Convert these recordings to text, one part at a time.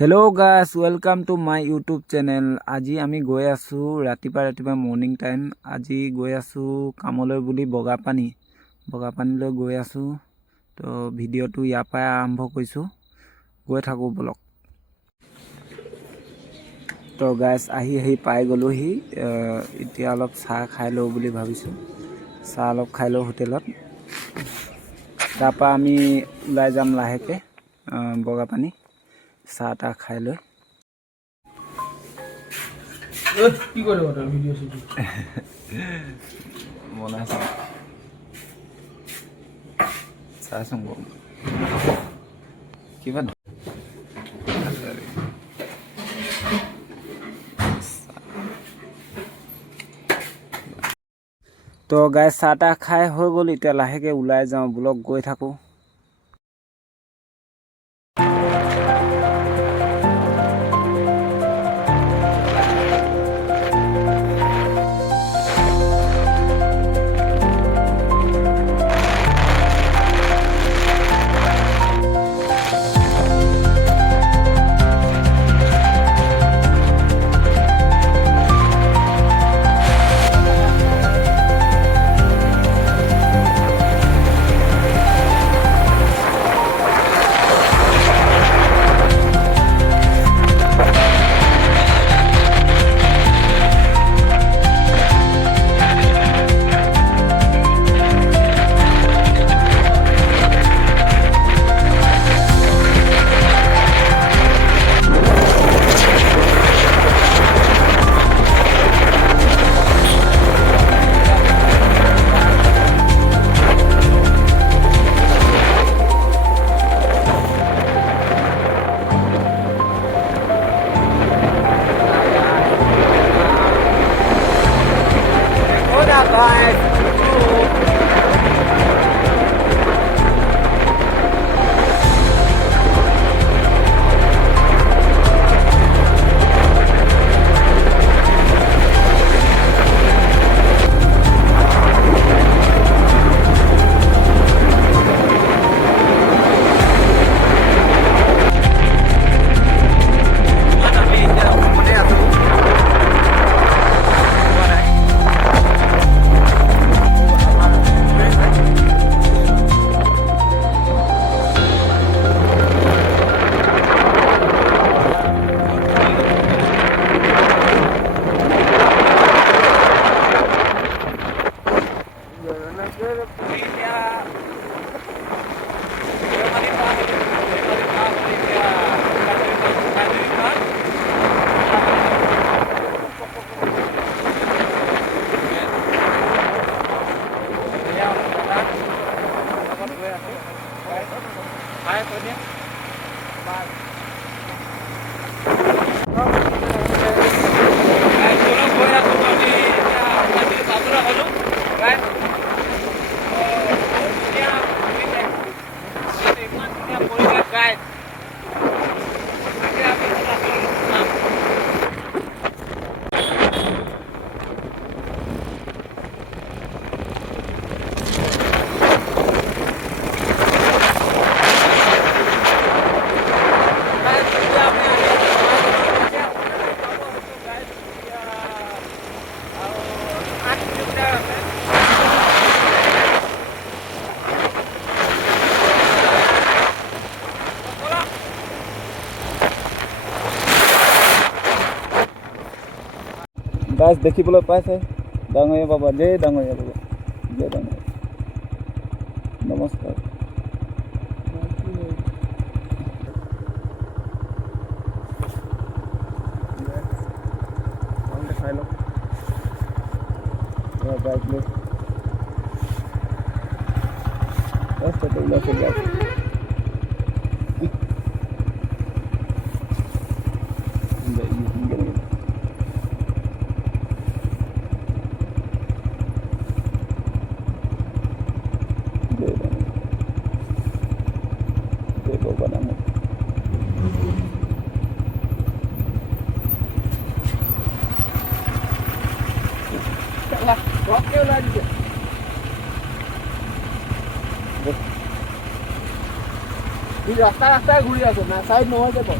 Hello' গাইছ, welcome to my YouTube channel. আজি আমি গৈ আছোঁ ৰাতিপুৱা মৰ্ণিং টাইম। আজি গৈ আছোঁ কামলৈ বুলি বগাপানীলৈ গৈ আছোঁ। তো ভিডিঅ'টো ইয়াৰ পৰাই আৰম্ভ কৰিছোঁ, গৈ থাকোঁ ব্লগ। তো গাইছ আহি পাই গ'লোহি। এতিয়া অলপ চাহ খাই লওঁ বুলি ভাবিছোঁ। চাহ অলপ খাই লওঁ হোটেলত, তাৰপৰা আমি ওলাই যাম লাহেকৈ বগাপানী চাহ তাহ খাই লৈ। কি কৰিব ভিডিঅ' চিডিঅ' বনাইছোঁ চাচোন কিবা তো গাই চাহ তাহ খাই হৈ গ'ল। এতিয়া লাহেকৈ ওলাই যাওঁ, ব্লগ গৈ থাকোঁ। গাছ দেখিবলৈ পাইছে, ডাঙৰীয়া বাবা, জয় ডাঙৰীয়া বাবা, জয় ডাঙৰীয়া, নমস্কাৰ। খাই লওক বাইক লৈ ৰাস্তাতে ওলাইছে গাছ। রাস্তায় ঘুরে আসো না, সাইড নহয় যাব।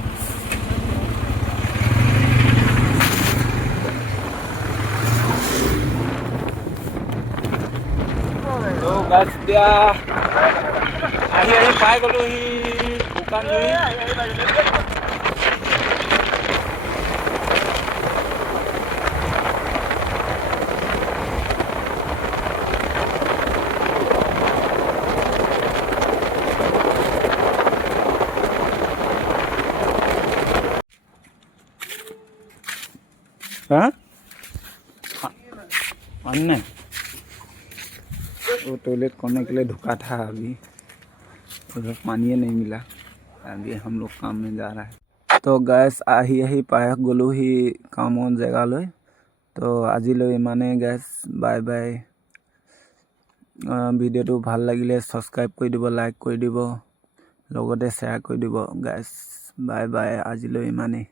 তো গাছ এতিয়া আহি পাই গ'লোহি দোকানজুৰি। हाँ अन्य वो टॉयलेट करने के लिए धुका था, अभी उधर पानी नहीं मिला, अभी हम लोग काम में जा रहा है। तो गैस आही पाय गलो ही कामर जगह तो आजिले इमाने गैस बाय बाय। भिडिओ ভাল লাগিলে সাবস্ক্রাইব কৰি দিব, লাইক কৰি দিব, লগতে শ্বেয়াৰ কৰি দিব। গैस बाय बाय, आजिले इमाने।